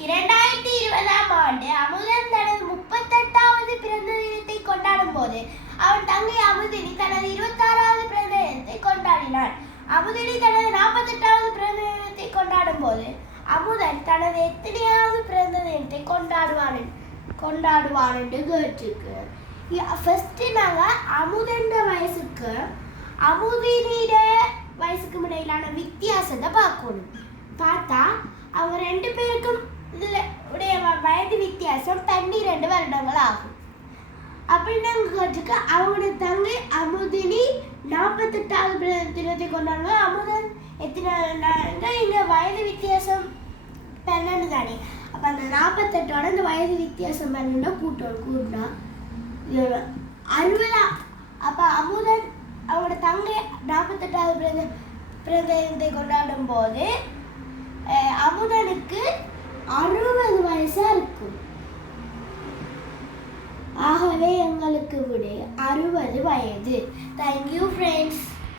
2020ஆம் ஆண்டு அமுதன் தனது 38வது பிறந்த தினத்தை கொண்டாடும் போது அவன் தங்கை அமுதினி தனது 26வது பிறந்த தினத்தை கொண்டாடினார். அமுதினி தனது 48வது பிறந்த தினத்தை கொண்டாடும் போது அமுதன் தனது எத்தனையாவது பிறந்த தினத்தை கொண்டாடுவான் என்று கேட்டிருக்கு. ஃபர்ஸ்ட் நாங்கள் அமுதன் வயசுக்கு அமுதினிட வயசுக்கும் இடையிலான வித்தியாசத்தை பார்க்கணும். பார்த்தா அவங்க 2 பேருக்கும் உடைய வயது வித்தியாசம் 12 வருடங்கள் ஆகும். அப்படின்னு கேட்டுக்க அவங்களோட தங்கை அமுதினி 48வது பிறந்த தினத்தை கொண்டாடுங்க. அமுதன் எத்தனை இங்க வயது வித்தியாசம் 12 தானே. அப்போ அந்த 48ஓட இந்த வயது வித்தியாசம் 12 கூட்டினா 60. அப்போ அமுதன் அவங்களோட தங்கை 48வது பிறந்த தினத்தை கொண்டாடும் போது அமுதனுக்கு 60 வயசா இருக்கும். ஆகவே எங்களுக்கு விட 60 வயது. Thank you friends.